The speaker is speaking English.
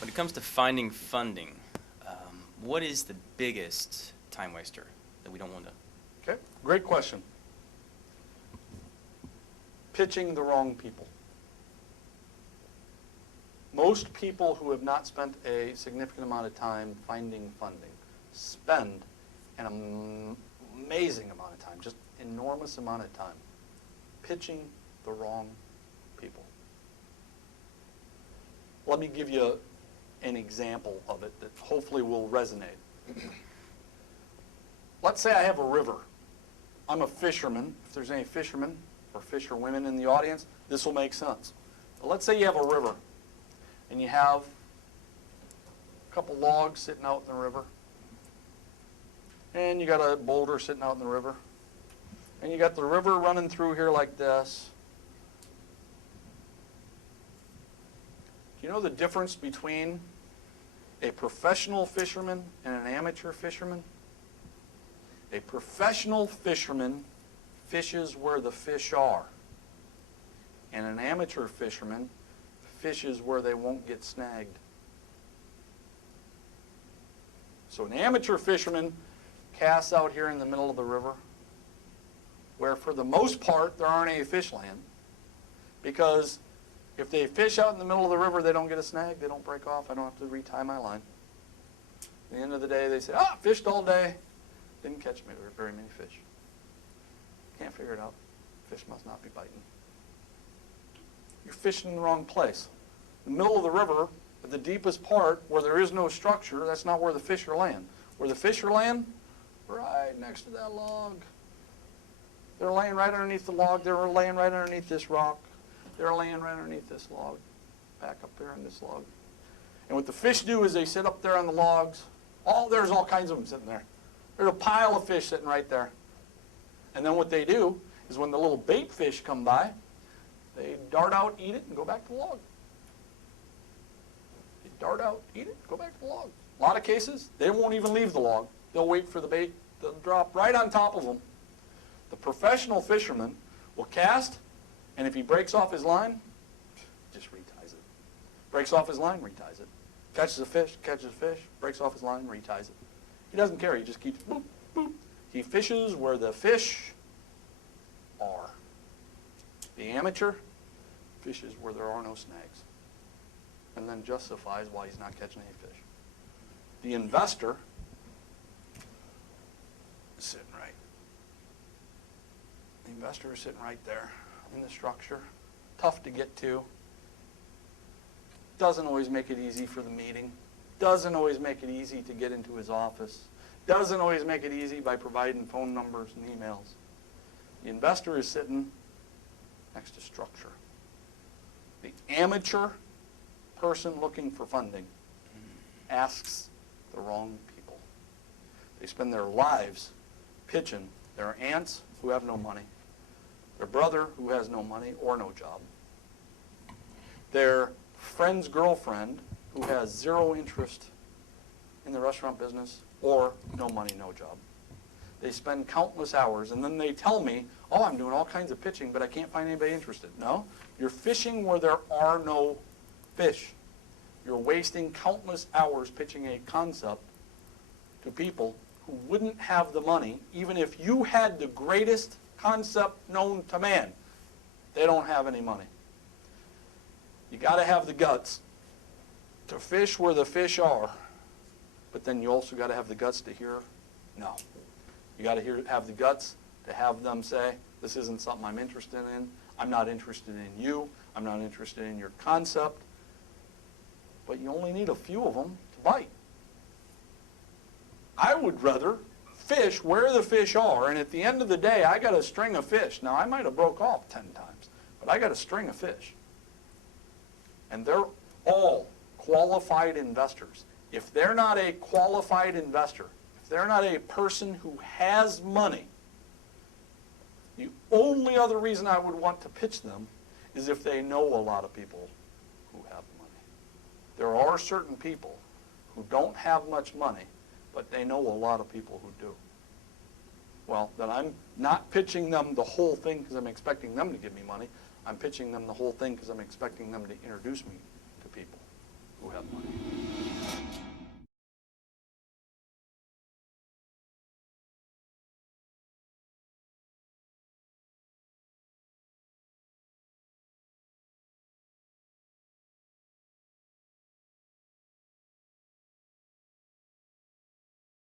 When it comes to finding funding, what is the biggest time waster that we don't want to? Okay, great question. Pitching the wrong people. Most people who have not spent a significant amount of time finding funding spend an amazing amount of time, just enormous amount of time, pitching the wrong people. Let me give you an example of it that hopefully will resonate. Let's say I have a river. I'm a fisherman. If there's any fishermen or fisherwomen in the audience, this will make sense. But let's say you have a river, and you have a couple logs sitting out in the river, and you got a boulder sitting out in the river, and you got the river running through here like this. Do you know the difference between a professional fisherman and an amateur fisherman? A professional fisherman fishes where the fish are, and an amateur fisherman fishes where they won't get snagged. So an amateur fisherman casts out here in the middle of the river, where for the most part there aren't any fish land, because if they fish out in the middle of the river, they don't get a snag, they don't break off, I don't have to retie my line. At the end of the day, they say, fished all day, didn't catch very many fish. Can't figure it out. Fish must not be biting. You're fishing in the wrong place. The middle of the river, at the deepest part where there is no structure, that's not where the fish are land. Where the fish are land, right next to that log. They're laying right underneath the log. They're laying right underneath this rock. They're laying right underneath this log, back up there in this log. And what the fish do is they sit up there on the logs. There's all kinds of them sitting there. There's a pile of fish sitting right there. And then what they do is when the little bait fish come by, they dart out, eat it, and go back to the log. They dart out, eat it, go back to the log. A lot of cases, they won't even leave the log. They'll wait for the bait to drop right on top of them. The professional fisherman will cast, and if he breaks off his line, just reties it. Breaks off his line, reties it. Catches a fish, breaks off his line, reties it. He doesn't care, he just keeps boop, boop. He fishes where the fish are. The amateur fishes where there are no snags, and then justifies why he's not catching any fish. The investor is sitting right. The investor is sitting right there in the structure. Tough to get to. Doesn't always make it easy for the meeting. Doesn't always make it easy to get into his office. Doesn't always make it easy by providing phone numbers and emails. The investor is sitting next to structure. The amateur person looking for funding asks the wrong people. They spend their lives pitching their aunts who have no money, their brother who has no money or no job, their friend's girlfriend who has zero interest in the restaurant business or no money, no job. They spend countless hours, and then they tell me, I'm doing all kinds of pitching, but I can't find anybody interested. No, you're fishing where there are no fish. You're wasting countless hours pitching a concept to people who wouldn't have the money, even if you had the greatest concept known to man. They don't have any money. You got to have the guts to fish where the fish are, but then you also got to have the guts to hear no. You got to have the guts to have them say, this isn't something I'm interested in. I'm not interested in you. I'm not interested in your concept. But you only need a few of them to bite. I would rather fish where the fish are, and at the end of the day, I got a string of fish. Now, I might have broke off 10 times, but I got a string of fish. And they're all qualified investors. If they're not a qualified investor, if they're not a person who has money, the only other reason I would want to pitch them is if they know a lot of people who have money. There are certain people who don't have much money, but they know a lot of people who do. Well, then I'm not pitching them the whole thing because I'm expecting them to give me money. I'm pitching them the whole thing because I'm expecting them to introduce me to people. who have money.